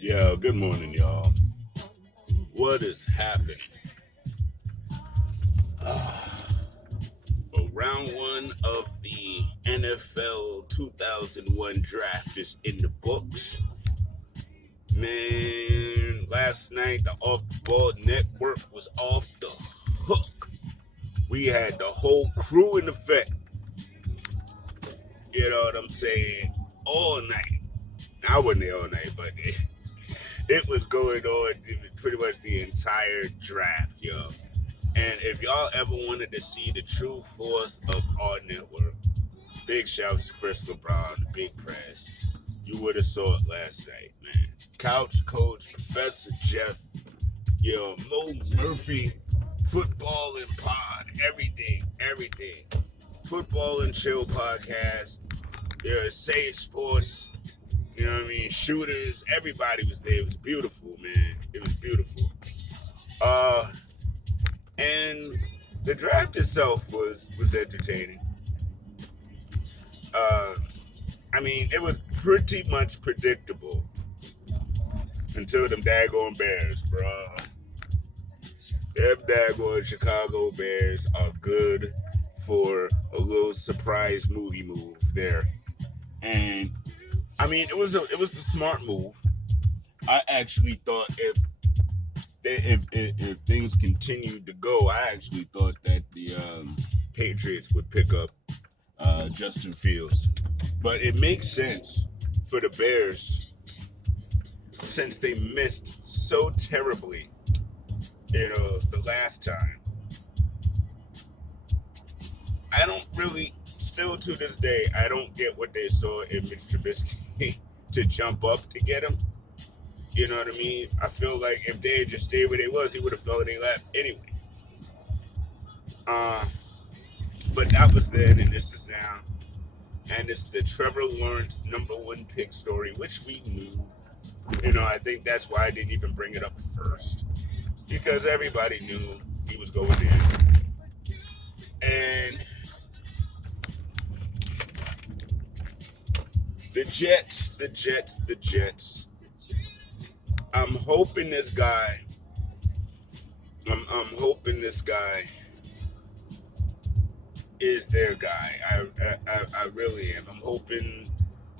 Yo, good morning, y'all. What is happening? Well, round one of the NFL 2001 draft is in the books. Man, last night the Off the Ball Network was off the hook. We had the whole crew in effect. You know what I'm saying? All night. I wasn't there all night, but it was going on pretty much the entire draft, yo. And if y'all ever wanted to see the true force of our network, big shouts to Chris LeBron, Big Press. You would have saw it last night, man. Couch Coach, Professor Jeff, Mo Murphy, Football and Pod, everything. Football and Chill podcast, Say It Sports, you know what I mean? Shooters, everybody was there. It was beautiful, man. It was beautiful. And the draft itself was entertaining. Uh, I mean, it was pretty much predictable until them daggone Bears, bro. Them daggone Chicago Bears are good for a little surprise movie move there. And I mean, it was the smart move. I actually thought if things continued to go, I actually thought that the Patriots would pick up Justin Fields. But it makes sense for the Bears since they missed so terribly, the last time. I don't really, still to this day, I don't get what they saw in Mitch Trubisky to jump up to get him. You know what I mean? I feel like if they had just stayed where they was, he would have fell in their lap anyway. But that was then, and this is now. And it's the Trevor Lawrence #1 pick story, which we knew. I think that's why I didn't even bring it up first. Because everybody knew he was going in. And the Jets. I'm hoping this guy, I'm hoping this guy is their guy. I really am. I'm hoping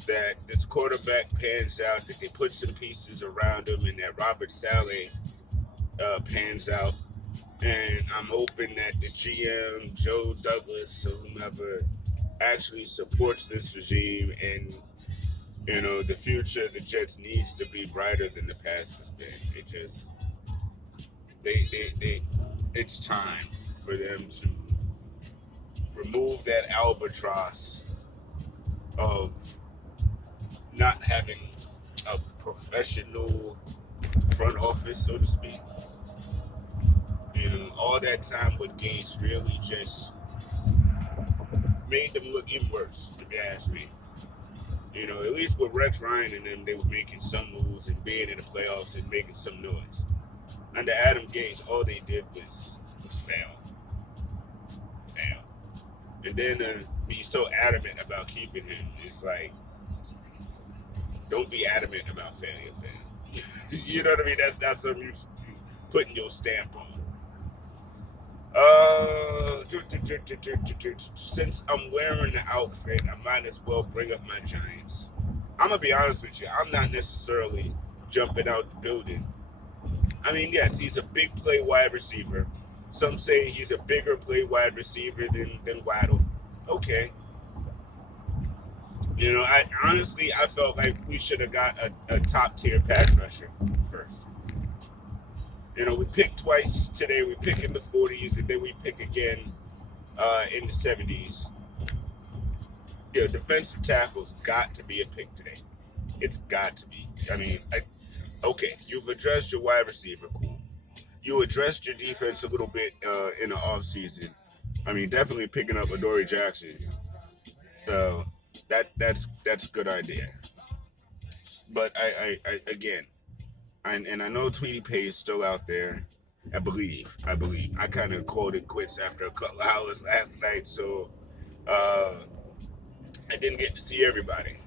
that this quarterback pans out, that they put some pieces around him, and that Robert Saleh pans out. And I'm hoping that the GM, Joe Douglas, or whomever, actually supports this regime. And, the future of the Jets needs to be brighter than the past has been. It's time for them to remove that albatross of not having a professional front office, so to speak. All that time with Gates really just made them look even worse, if you ask me. At least with Rex Ryan and them, they were making some moves and being in the playoffs and making some noise. Under Adam Gates, all they did was fail. And then be so adamant about keeping him, it's like, don't be adamant about failure, fam. You know what I mean? That's not something you putting your stamp on. Since I'm wearing the outfit, I might as well bring up my Giants. I'm gonna be honest with you. I'm not necessarily jumping out the building. I mean, yes, he's a big play wide receiver. Some say he's a bigger play wide receiver than Waddle. Okay. I felt like we should have got a top tier pass rusher first. We picked twice today. We pick in the 40s, and then we pick again in the 70s. Defensive tackles got to be a pick today. It's got to be. I mean, okay, you've addressed your wide receiver, cool. You addressed your defense a little bit in the offseason. I mean, definitely picking up Adoree Jackson. That's a good idea. But I again, and I know Tweety Pay is still out there. I believe. I kind of called it quits after a couple hours last night, so I didn't get to see everybody.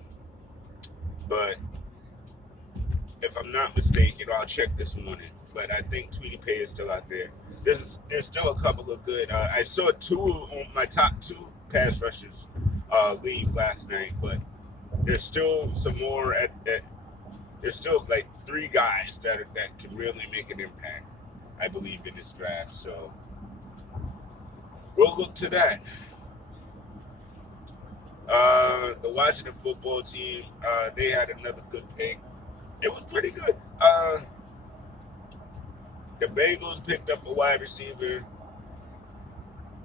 But if I'm not mistaken, I'll check this morning. But I think Tweety Pay is still out there. There's still a couple of good. I saw two on my top two pass rushers leave last night, but there's still some more at there's still like three guys that can really make an impact, I believe, in this draft. So we'll look to that. The Washington football team, they had another good pick. It was pretty good. The Bengals picked up a wide receiver.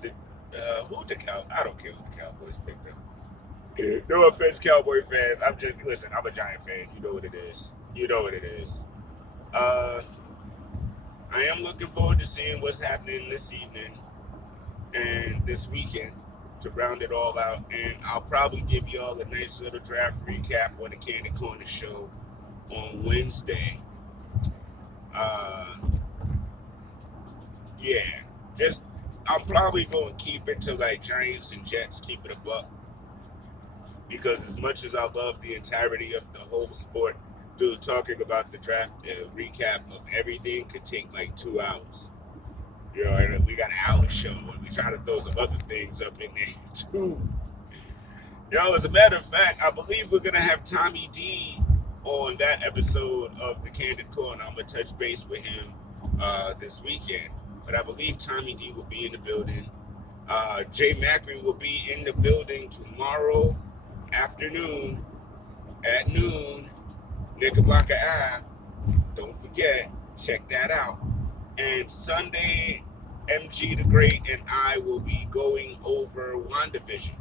Who the Cow? I don't care who the Cowboys picked up. No offense, Cowboy fans. I'm a Giant fan. You know what it is. You know what it is. I am looking forward to seeing what's happening this evening and this weekend to round it all out. And I'll probably give you all a nice little draft recap on the Candid Corner show on Wednesday. Yeah, I'm probably going to keep it to like Giants and Jets, keep it a buck. Because as much as I love the entirety of the whole sport, dude, talking about the draft recap of everything could take like 2 hours. You know, and we got an hour show, and we try to throw some other things up in there too. Yo, as a matter of fact, I believe we're gonna have Tommy D on that episode of the Candid Corner. I'm gonna touch base with him this weekend, but I believe Tommy D will be in the building. Jay Macri will be in the building tomorrow afternoon at noon, Knickerbocker Ave. Don't forget, check that out. And Sunday, MG the Great and I will be going over WandaVision.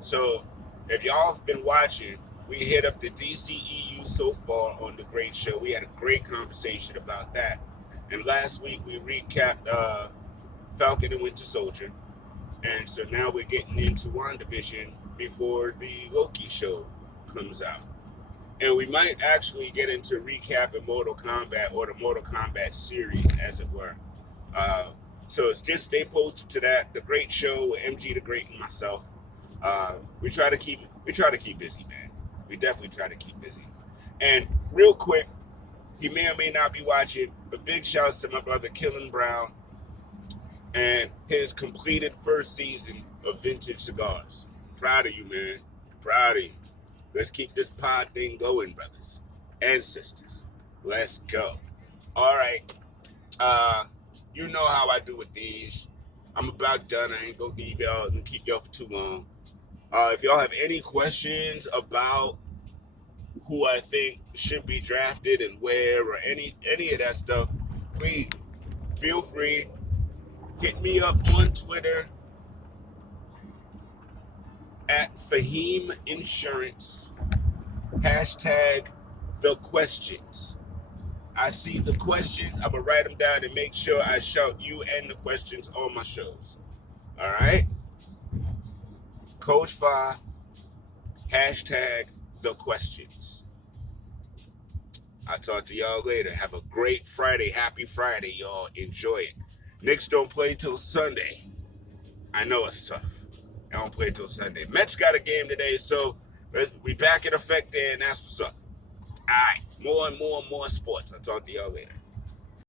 So, if y'all have been watching, we hit up the DCEU so far on the Great Show. We had a great conversation about that. And last week we recapped Falcon and Winter Soldier. And so now we're getting into WandaVision before the Loki show comes out. And we might actually get into recapping Mortal Kombat, or the Mortal Kombat series, as it were. So it's just stay posted to that. The Great Show with MG the Great and myself. We try to keep busy, man. We definitely try to keep busy. And real quick, he may or may not be watching, but big shouts to my brother Killen Brown and his completed first season of Vintage Cigars. Proud of you, man. Proud of you. Let's keep this pod thing going, brothers and sisters. Let's go. All right. You know how I do with these. I'm about done. I ain't gonna keep y'all for too long. If y'all have any questions about who I think should be drafted and where, or any of that stuff, please feel free. Hit me up on Twitter at Fahim Insurance. Hashtag the questions. I see the questions. I'm going to write them down and make sure I shout you and the questions on my shows. All right? Coach Fa, hashtag the questions. I'll talk to y'all later. Have a great Friday. Happy Friday, y'all. Enjoy it. Knicks don't play till Sunday. I know it's tough. I don't play till Sunday. Mets got a game today, so we back in effect there, and that's what's up. All right. More and more sports. I'll talk to y'all later.